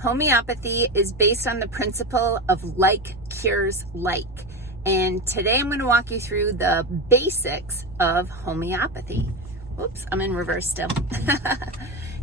Homeopathy is based on the principle of like cures like. And today I'm going to walk you through the basics of homeopathy. Oops, I'm in reverse still.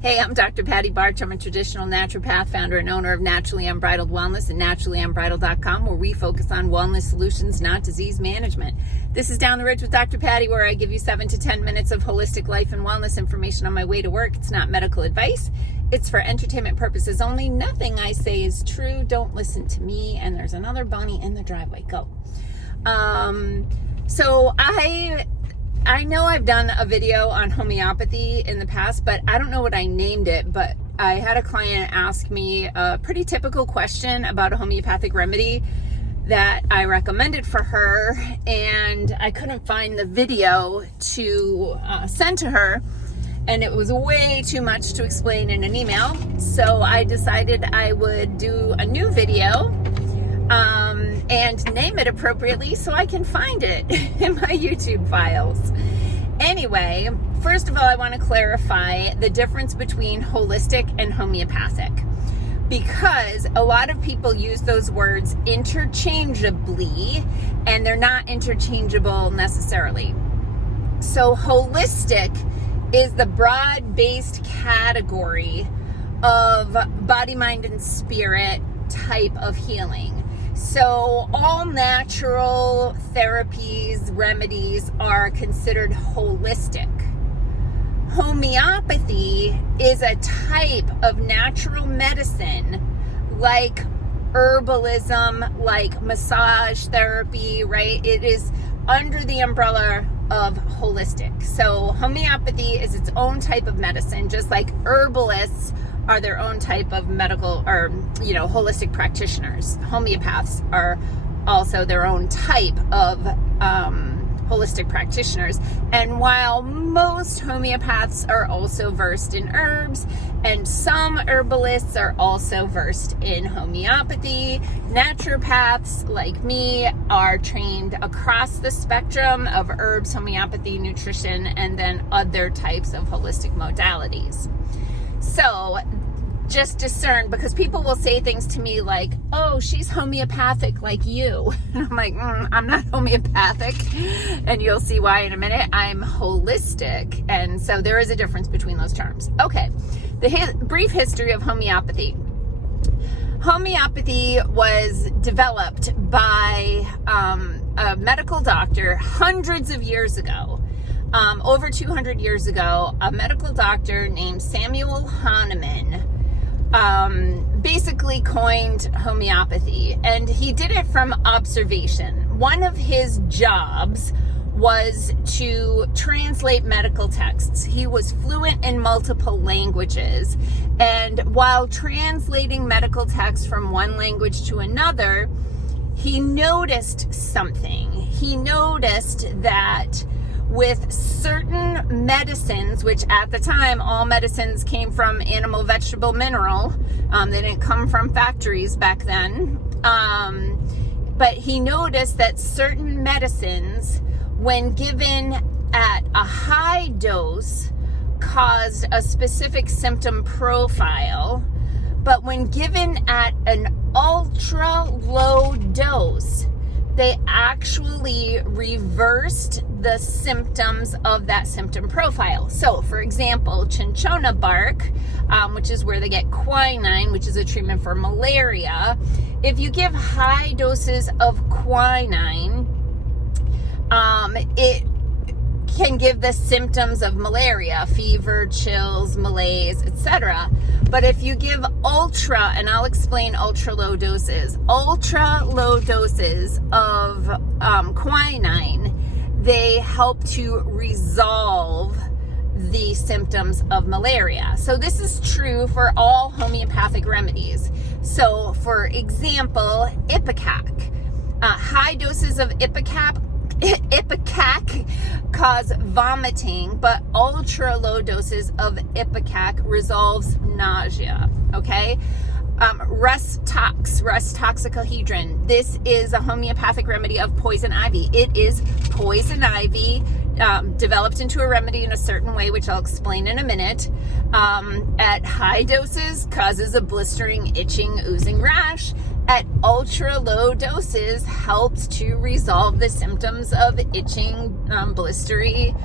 Hey, I'm Dr. Patty Barch. I'm a traditional naturopath, founder and owner of Naturally Unbridled Wellness and naturalllyunbridled.com, where we focus on wellness solutions, not disease management. This is Down the Ridge with Dr. Patty, where I give you 7 to 10 minutes of holistic life and wellness information on my way to work. It's not medical advice. It's for entertainment purposes only. Nothing I say is true. Don't listen to me. And there's another bunny in the driveway. Go. So I know I've done a video on homeopathy in the past, but I don't know what I named it. But I had a client ask me a pretty typical question about a homeopathic remedy that I recommended for her, and I couldn't find the video to send to her, and it was way too much to explain in an email. So I decided I would do a new video and name it appropriately so I can find it in my YouTube files. Anyway, first of all, I want to clarify the difference between holistic and homeopathic, because a lot of people use those words interchangeably, and they're not interchangeable necessarily. So holistic is the broad-based category of body, mind, and spirit type of healing. So all natural therapies, remedies are considered holistic. Homeopathy is a type of natural medicine like herbalism, like massage therapy, right? It is under the umbrella of holistic. So homeopathy is its own type of medicine, just like herbalists are their own type of medical or, holistic practitioners. Homeopaths are also their own type of holistic practitioners. And while most homeopaths are also versed in herbs, and some herbalists are also versed in homeopathy, naturopaths like me are trained across the spectrum of herbs, homeopathy, nutrition, and then other types of holistic modalities. So just discern, because people will say things to me like, oh, she's homeopathic like you. And I'm like, I'm not homeopathic. And you'll see why in a minute. I'm holistic. And so there is a difference between those terms. Okay, the brief history of homeopathy. Homeopathy was developed by a medical doctor hundreds of years ago. Over 200 years ago, a medical doctor named Samuel Hahnemann basically coined homeopathy, and he did it from observation. One of his jobs was to translate medical texts. He was fluent in multiple languages, and while translating medical texts from one language to another, he noticed something. He noticed that with certain medicines, which at the time, all medicines came from animal, vegetable, mineral. They didn't come from factories back then. But he noticed that certain medicines, when given at a high dose, caused a specific symptom profile. But when given at an ultra low dose, they actually reversed the symptoms of that symptom profile. So, for example, cinchona bark, which is where they get quinine, which is a treatment for malaria. If you give high doses of quinine, it can give the symptoms of malaria, fever, chills, malaise, etc. But if you give ultra, and I'll explain ultra low doses of quinine, they help to resolve the symptoms of malaria. So this is true for all homeopathic remedies. So for example, ipecac. High doses of ipecac cause vomiting, but ultra low doses of ipecac resolves nausea. Okay. Rus toxicahedron. This is a homeopathic remedy of poison ivy. It is poison ivy developed into a remedy in a certain way, which I'll explain in a minute, at high doses causes a blistering, itching, oozing rash. At ultra low doses helps to resolve the symptoms of itching, blistery,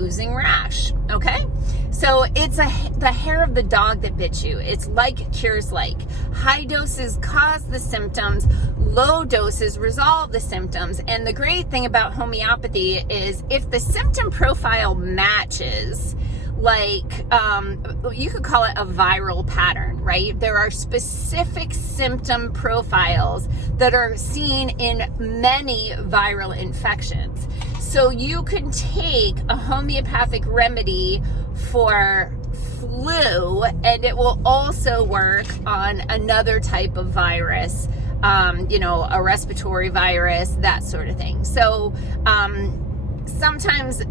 oozing rash. Okay, so it's the hair of the dog that bit you. It's like cures like. High doses cause the symptoms, low doses resolve the symptoms. And the great thing about homeopathy is if the symptom profile matches, like you could call it a viral pattern, right? There are specific symptom profiles that are seen in many viral infections. So you can take a homeopathic remedy for flu and it will also work on another type of virus, a respiratory virus, that sort of thing. So sometimes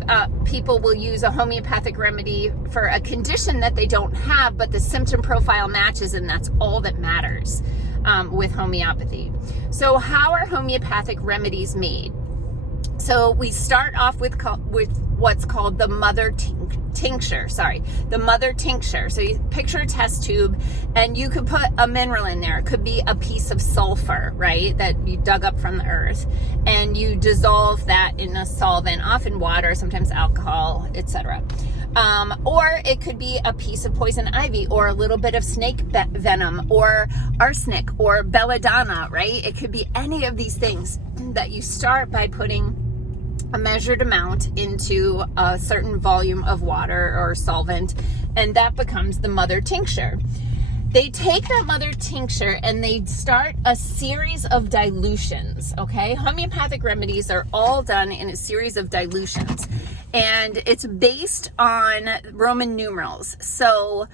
people will use a homeopathic remedy for a condition that they don't have, but the symptom profile matches, and that's all that matters with homeopathy. So how are homeopathic remedies made? So we start off with what's called the mother tincture. The mother tincture. So you picture a test tube, and you could put a mineral in there. It could be a piece of sulfur, right, that you dug up from the earth, and you dissolve that in a solvent, often water, sometimes alcohol, etc. Or it could be a piece of poison ivy, or a little bit of snake venom, or arsenic, or belladonna, right? It could be any of these things that you start by putting a measured amount into a certain volume of water or solvent, and that becomes the mother tincture. They take that mother tincture and they start a series of dilutions, okay? Homeopathic remedies are all done in a series of dilutions, and it's based on Roman numerals. So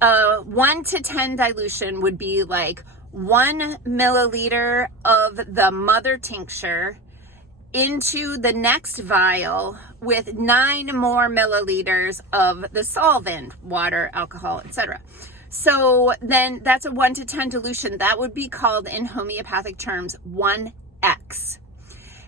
1 to 10 dilution would be like 1 milliliter of the mother tincture into the next vial with 9 more milliliters of the solvent, water, alcohol, etc. So then that's a 1 to 10 dilution. That would be called, in homeopathic terms, 1x.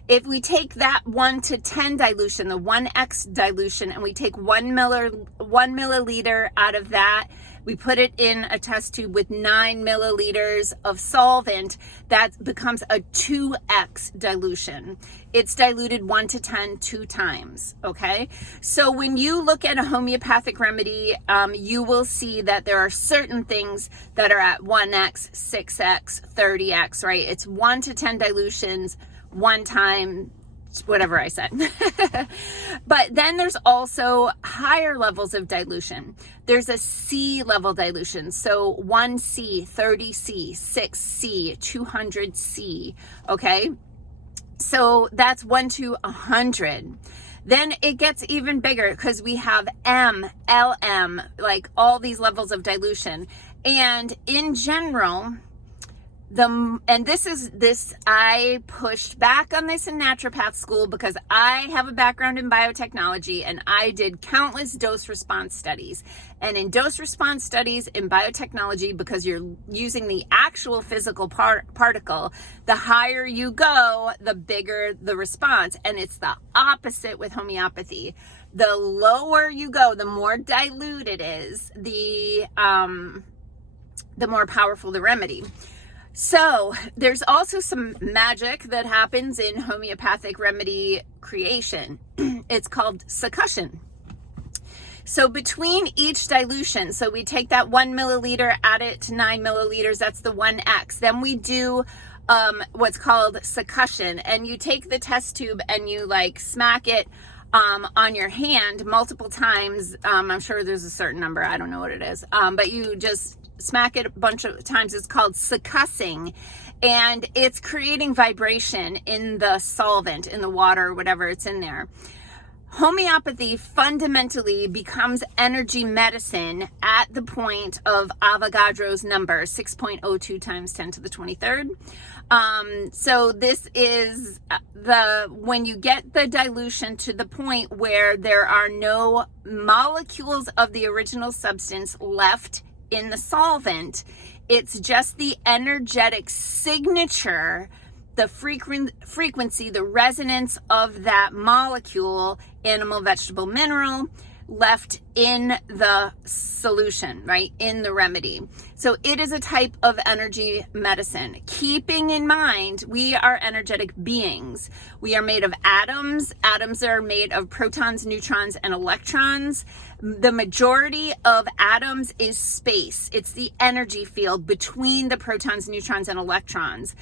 If we take that 1 to 10 dilution, the 1x dilution, and we take 1 milliliter out of that, we put it in a test tube with 9 milliliters of solvent, that becomes a 2x dilution. It's diluted 1 to 10 2 times, okay? So when you look at a homeopathic remedy, you will see that there are certain things that are at 1x, 6x, 30x, right? It's 1 to 10 dilutions, 1 time, whatever I said. But then there's also higher levels of dilution. There's a C level dilution. So 1C, 30C, 6C, 200C, okay? So that's 1 to 100. Then it gets even bigger because we have M, LM, like all these levels of dilution. And in general, I pushed back on this in naturopath school because I have a background in biotechnology and I did countless dose response studies. And in dose response studies in biotechnology, because you're using the actual physical particle, the higher you go, the bigger the response. And it's the opposite with homeopathy. The lower you go, the more dilute it is, the more powerful the remedy. So there's also some magic that happens in homeopathic remedy creation. It's called succussion. So between each dilution, so we take that 1 milliliter, add it to 9 milliliters, that's the 1x. Then we do what's called succussion, and you take the test tube and you like smack it on your hand multiple times. I'm sure there's a certain number, I don't know what it is, but you just smack it a bunch of times. It's called succussing, and it's creating vibration in the solvent, in the water, whatever it's in there. Homeopathy fundamentally becomes energy medicine at the point of Avogadro's number, 6.02 times 10 to the 23rd. So this is when you get the dilution to the point where there are no molecules of the original substance left in the solvent, it's just the energetic signature the frequency, the resonance of that molecule, animal, vegetable, mineral, left in the solution, right? In the remedy. So it is a type of energy medicine. Keeping in mind, we are energetic beings. We are made of atoms. Atoms are made of protons, neutrons, and electrons. The majority of atoms is space. It's the energy field between the protons, neutrons, and electrons.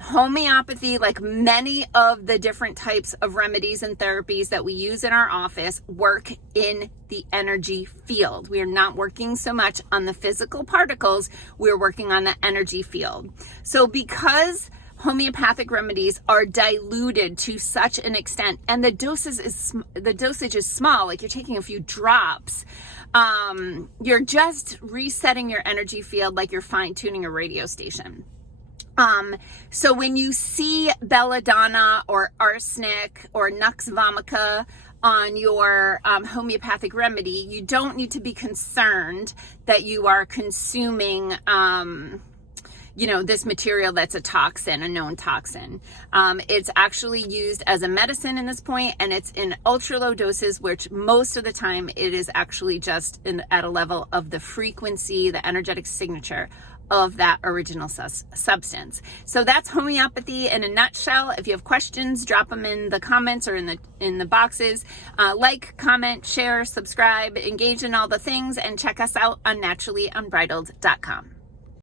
Homeopathy, like many of the different types of remedies and therapies that we use in our office, work in the energy field. We are not working so much on the physical particles, we're working on the energy field. So because homeopathic remedies are diluted to such an extent, and the dosage is small, like you're taking a few drops, you're just resetting your energy field like you're fine-tuning a radio station. So when you see belladonna or arsenic or nux vomica on your homeopathic remedy, you don't need to be concerned that you are consuming, this material that's a toxin, a known toxin. It's actually used as a medicine in this point, and it's in ultra low doses, which most of the time it is actually just at a level of the frequency, the energetic signature of that original substance. So that's homeopathy in a nutshell. If you have questions, drop them in the comments or in the boxes. Like, comment, share, subscribe, engage in all the things, and check us out on naturallyunbridled.com.